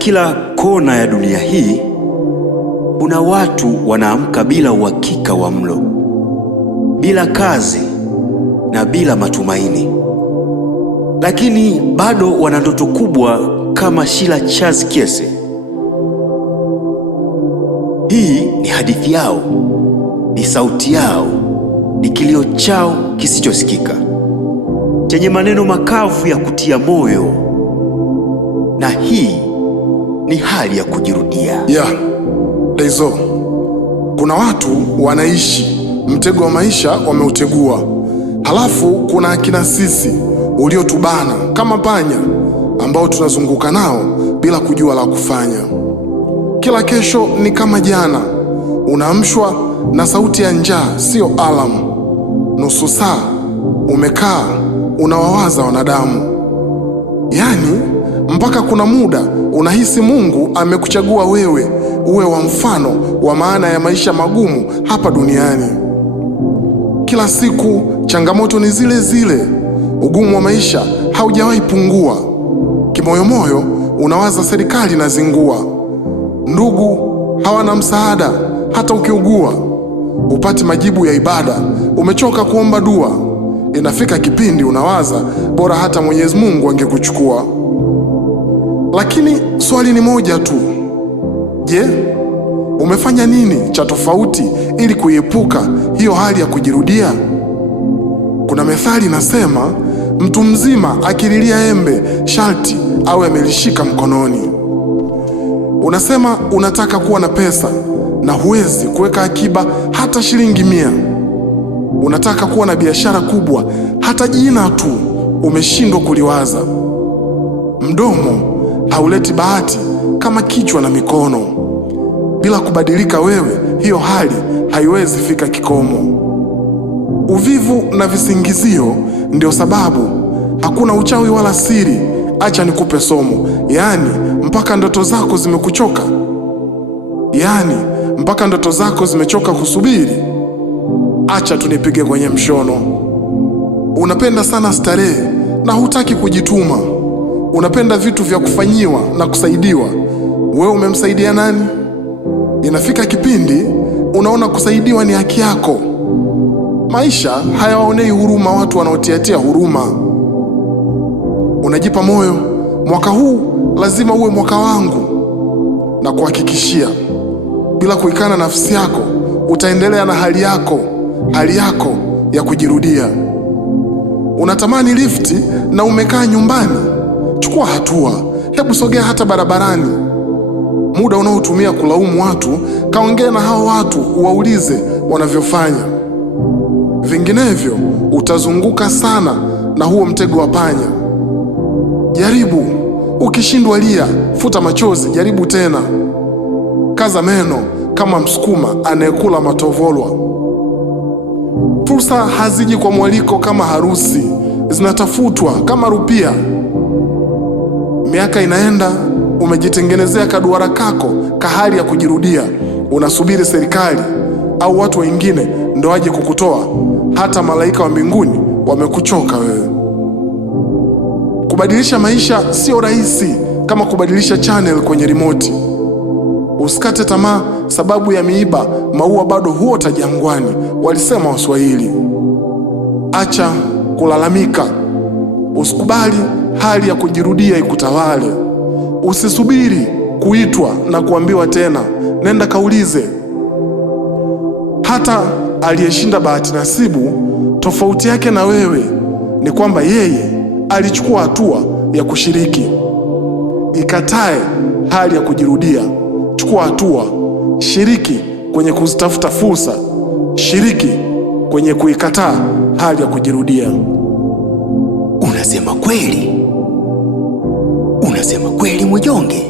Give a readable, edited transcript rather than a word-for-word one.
Katika kila kona ya dunia hii kuna watu wanaamka bila uhakika wa mlo, bila kazi na bila matumaini, lakini bado wana ndoto kubwa kama Sheila Charles Kiese. Hii ni hadithi yao, ni sauti yao, ni kilio chao kisichosikika, chenye maneno makavu ya kutia moyo, na hii ni hali ya kujirudia. Daizo, kuna watu wanaishi mtego wa maisha wameutegua, halafu kuna akina sisi uliotubana kama panya ambao tunazunguka nao bila kujua la kufanya. Kila kesho ni kama jana, unaamshwa na sauti ya njaa, sio alamu. Nusu saa umekaa unawawaza wanadamu, yaani mpaka kuna muda unahisi Mungu amekuchagua wewe uwe wa mfano wa maana ya maisha magumu hapa duniani. Kila siku changamoto ni zile zile, ugumu wa maisha haujawahi pungua. Kimoyomoyo unawaza serikali na zingua, ndugu hawana msaada, hata ukiugua upati majibu ya ibada, umechoka kuomba dua. Inafika kipindi unawaza bora hata Mwenyezi Mungu angekuchukua. Lakini swali ni moja tu, je, umefanya nini cha tofauti ili kuiepuka hiyo hali ya kujirudia? Kuna methali inasema, mtu mzima akililia embe sharti awe amelishika mkononi. Unasema unataka kuwa na pesa na huwezi kuweka akiba hata shilingi 100. Unataka kuwa na biashara kubwa, hata jina tu umeshindwa kuliwaza. Mdomo hauleti bahati kama kichwa na mikono. Bila kubadilika wewe, hiyo hali haiwezi fika kikomo. Uvivu na visingizio ndio sababu hakuna uchawi wala siri. Acha nikupe somo, yaani mpaka ndoto zako zimekuchoka, mpaka ndoto zako zimechoka kusubiri. Acha tunipige kwenye mshono. Unapenda sana starehe na hutaki kujituma. Unapenda vitu vya kufanyiwa na kusaidiwa. Wewe umemsaidia nani? Inafika kipindi unaona kusaidiwa ni haki yako. Maisha hayawaonei huruma watu wanaotiatia huruma. Unajipa moyo, mwaka huu lazima uwe mwaka wangu, na kuhakikishia bila kuikana nafsi yako utaendelea na hali yako ya kujirudia. Unatamani lifti na umekaa nyumbani? Chukua hatua, hebu sogea hata barabarani. Muda unaotumia kulaumu watu, kaongee na hao watu, uwaulize wanavyofanya. Vinginevyo utazunguka sana na huo mtego wa panya. Jaribu, ukishindwa lia, futa machozi, jaribu tena. Kaza meno kama Msukuma anayekula matovolwa. Fursa haziji kwa mwaliko kama harusi, zinatafutwa kama rupia. Miaka inaenda, umejitengenezea kaduara kako kahali ya kujirudia. Unasubiri serikali au watu wengine ndo waje kukutoa. Hata malaika wa mbinguni wamekuchoka wewe. Kubadilisha maisha sio rahisi kama kubadilisha channel kwenye remote. Usikate tamaa sababu ya miiba, maua bado huota jangwani, walisema Waswahili. Acha kulalamika. Usikubali hali ya kujirudia ikutawale. Usisubiri kuitwa na kuambiwa tena, nenda kaulize. Hata aliyeshinda bahati nasibu, tofauti yake na wewe ni kwamba yeye alichukua hatua ya kushiriki. Ikatae hali ya kujirudia, chukua hatua, shiriki kwenye kuzitafuta fursa, shiriki kwenye kuikataa hali ya kujirudia. Unasema kweli Mwijonge.